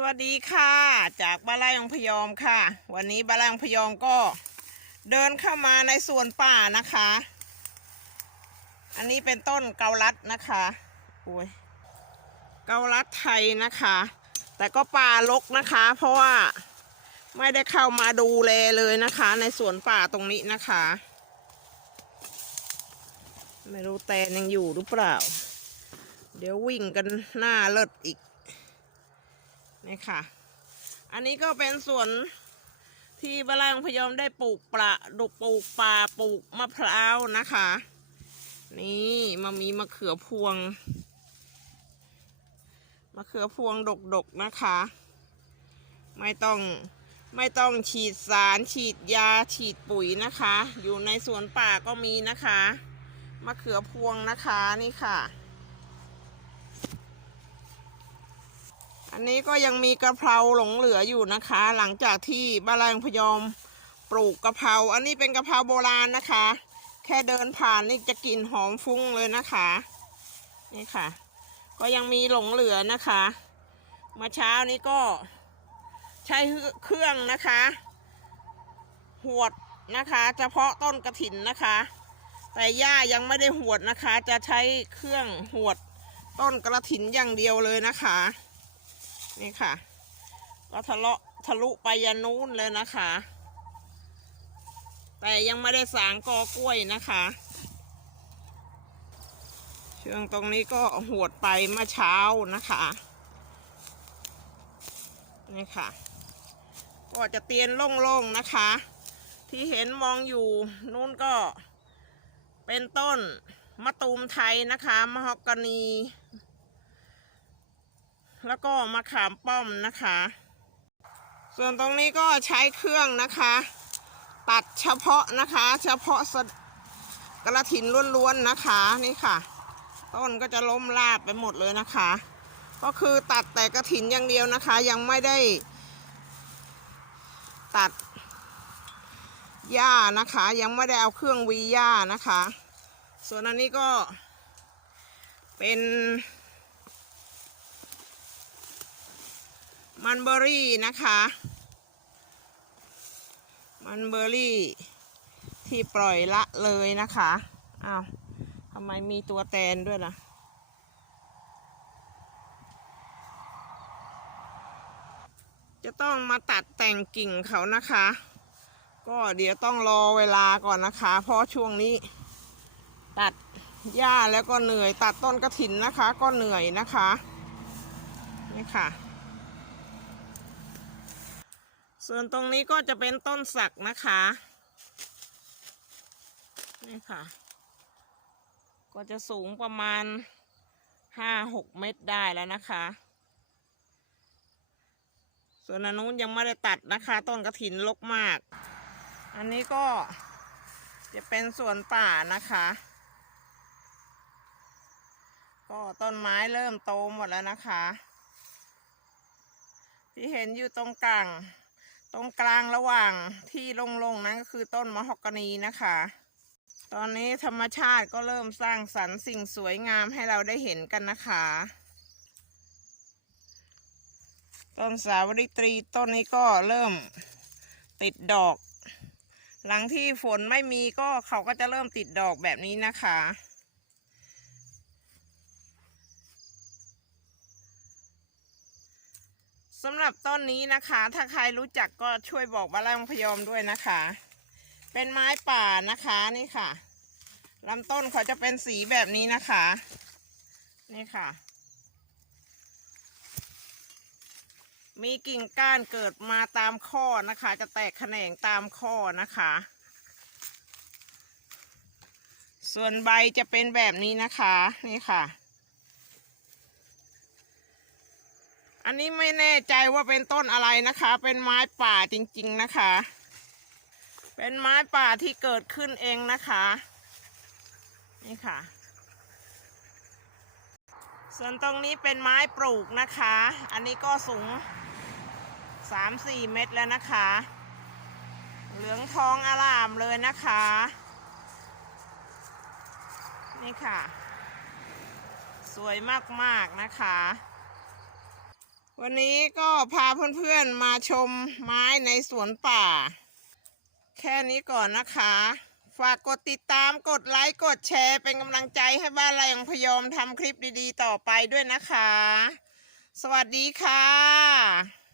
สวัสดีค่ะ จากบ้านไร่องพยอมค่ะ วันนี้บ้านไร่องพยอมก็เดินเข้ามาในสวนป่านะคะ อันนี้เป็นต้นเกาลัดนะคะโอ้ยเกาลัดไทยนะคะ แต่ก็ป่ารกนะคะ เพราะว่าไม่ได้เข้ามาดูแลเลยนะคะ ในสวนป่าตรงนี้นะคะ ไม่รู้แตนยังอยู่หรือเปล่า เดี๋ยววิ่งกันหน้าเลิศอีก นี่ค่ะ อันนี้ก็เป็นสวนที่บ้านไร่ของพยอมได้ปลูกปลาดุกปลูกป่าปลูกมะพร้าวนะคะ นี่มามีมะเขือพวงมะเขือพวงดกๆนะคะ ไม่ต้องไม่ต้องฉีดสารฉีดยาฉีดปุ๋ยนะคะ อยู่ในสวนป่าก็มีนะคะมะเขือพวงนะคะนี่ค่ะ อันนี้ก็ยังมีกะเพราหลงเหลืออยู่นะคะ หลังจากที่บ้านไร่ของพยอมปลูกกะเพรา อันนี้เป็นกะเพราโบราณนะคะ แค่เดินผ่านนี่จะกลิ่นหอมฟุ้งเลยนะคะ นี่ค่ะ ก็ยังมีหลงเหลือนะคะมื่อเช้านี้ก็ใช้เครื่องนะคะ หวดนะคะ เฉพาะต้นกระถินนะคะ แต่หญ้ายังไม่ได้หวดนะคะ จะใช้เครื่องหวดต้นกระถินอย่างเดียวเลยนะคะ นี่ค่ะ ก็ทะเลาะทะลุไปยันนู้นเลยนะคะ แต่ยังไม่ได้สางกอกล้วยนะคะ เชืองตรงนี้ก็หวดไปเมื่อเช้านะคะ นี่ค่ะ ก็จะเตียนโล่งๆนะคะ ที่เห็นมองอยู่นู้นก็เป็นต้นมะตูมไทยนะคะมะฮอกกานี แล้วก็มะขามป้อมนะคะ ส่วนตรงนี้ก็ใช้เครื่องนะคะ ตัดเฉพาะนะคะ เฉพาะสะกระถินล้วนๆนะคะนี่ค่ะ ต้นก็จะล้มราบไปหมดเลยนะคะ ก็คือตัดแต่กระถินอย่างเดียวนะคะ ยังไม่ได้ ตัดหญ้านะคะ ยังไม่ได้เอาเครื่องวีหญ้านะคะ ส่วนอันนี้ก็เป็น มันเบอรี่นะคะ มันเบอรี่ ที่ปล่อยละเลยนะคะอ้าวทำไมมีตัวแตนด้วยล่ะ จะต้องมาตัดแต่งกิ่งเขานะคะ ก็เดี๋ยวต้องรอเวลาก่อนนะคะ เพราะช่วงนี้ ตัดหญ้าแล้วก็เหนื่อย ตัดต้นกระถินนะคะ ก็เหนื่อยนะคะ นี่ค่ะ ส่วนตรงนี้ก็จะเป็นต้นสักนะคะ นี่ค่ะ ก็จะสูงประมาณห้าหกเมตรได้แล้วนะคะ ส่วนอันนู้นยังไม่ได้ตัดนะคะ ต้นกระถินลกมาก อันนี้ก็จะเป็นสวนป่านะคะ ก็ต้นไม้เริ่มโตหมดแล้วนะคะ ที่เห็นอยู่ตรงกลาง ตรงกลางระหว่างที่โล่งๆนั้นก็คือต้นมะฮอกกานีนะคะ ตอนนี้ธรรมชาติก็เริ่มสร้างสรรค์สิ่งสวยงามให้เราได้เห็นกันนะคะ ต้นสาวริตรีต้นนี้ก็เริ่มติดดอก หลังที่ฝนไม่มีก็เขาก็จะเริ่มติดดอกแบบนี้นะคะ สำหรับต้นนี้นะคะ ถ้าใครรู้จักก็ช่วยบอกบ้านไร่พยอมด้วยนะคะ เป็นไม้ป่านะคะนี่ค่ะลำต้นเขาจะเป็นสีแบบนี้นะคะ นี่ค่ะ มีกิ่งก้านเกิดมาตามข้อนะคะ จะแตกแขนงตามข้อนะคะ ส่วนใบจะเป็นแบบนี้นะคะ นี่ค่ะ อันนี้ไม่แน่ใจว่าเป็นต้นอะไรนะคะ เป็นไม้ป่าจริง ๆนะคะ เป็นไม้ป่าที่เกิดขึ้นเองนะคะ นี่ค่ะ ส่วนตรงนี้เป็นไม้ปลูกนะคะ อันนี้ก็สูงสามสี่เมตรแล้วนะคะ เหลืองทองอลามเลยนะคะ นี่ค่ะ สวยมากๆนะคะ วันนี้ก็พาเพื่อนๆมาชมไม้ในสวนป่า แค่นี้ก่อนนะคะ ฝากกดติดตามกดไลค์กดแชร์เป็นกำลังใจให้บ้านไรของพยอมทำคลิปดีๆต่อไปด้วยนะคะ สวัสดีค่ะ